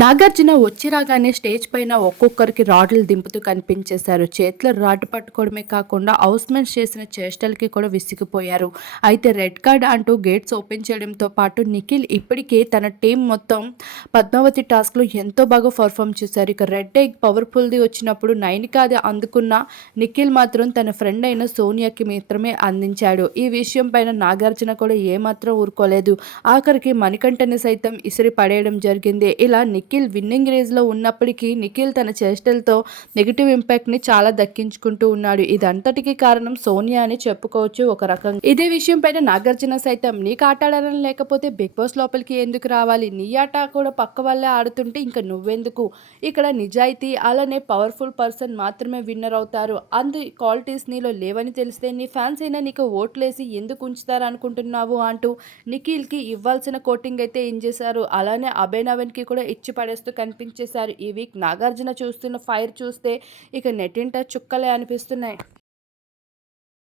నాగార్జున వచ్చి రాగానే స్టేజ్ పైన ఒక్కొక్కరికి రాడ్లు దింపుతూ కనిపించేశారు. చేతిలో రాడ్ పట్టుకోవడమే కాకుండా హౌస్మెన్స్ చేసిన చేష్టలకి కూడా విసిగిపోయారు. అయితే రెడ్ కార్డ్ అంటూ గేట్స్ ఓపెన్ చేయడంతో పాటు నిఖిల్ ఇప్పటికే తన టీం మొత్తం పద్మావతి టాస్క్లో ఎంతో బాగా పర్ఫామ్ చేశారు. ఇక రెడ్ ఎగ్ పవర్ఫుల్ది వచ్చినప్పుడు నైన్ అది అందుకున్న నిఖిల్ మాత్రం తన ఫ్రెండ్ అయిన సోనియాకి మాత్రమే అందించాడు. ఈ విషయం పైన నాగార్జున కూడా ఏమాత్రం ఊరుకోలేదు. ఆఖరికి మణికంఠని సైతం ఇసిరి పడేయడం జరిగింది. ఇలా నిఖిల్ విన్నింగ్ రేజ్లో ఉన్నప్పటికీ నిఖిల్ తన చేష్టలతో నెగిటివ్ ఇంపాక్ట్ని చాలా దక్కించుకుంటూ ఉన్నాడు. ఇదంతటికి కారణం సోనియా అని చెప్పుకోవచ్చు ఒక రకంగా. ఇదే విషయం పైన నాగార్జున సైతం నీకు ఆటాడాలని లేకపోతే బిగ్ బాస్ లోపలికి ఎందుకు రావాలి? నీ ఆట కూడా పక్క వాళ్ళే ఆడుతుంటే ఇంకా నువ్వెందుకు? ఇక్కడ నిజాయితీ అలానే పవర్ఫుల్ పర్సన్ మాత్రమే విన్నర్ అవుతారు. అందు క్వాలిటీస్ నీలో లేవని తెలిస్తే నీ ఫ్యాన్స్ అయినా నీకు ఓట్లేసి ఎందుకు ఉంచుతారు అనుకుంటున్నావు అంటూ నిఖిల్కి ఇవ్వాల్సిన కోటింగ్ అయితే ఏం చేశారు? అలానే అభినవన్కి కూడా ఇచ్చి పడేస్తూ కనిపించేశారు. ఈ వీక్ నాగార్జున చూస్తున్న ఫైర్ చూస్తే ఇక నెట్టింట చుక్కలే అనిపిస్తున్నాయి.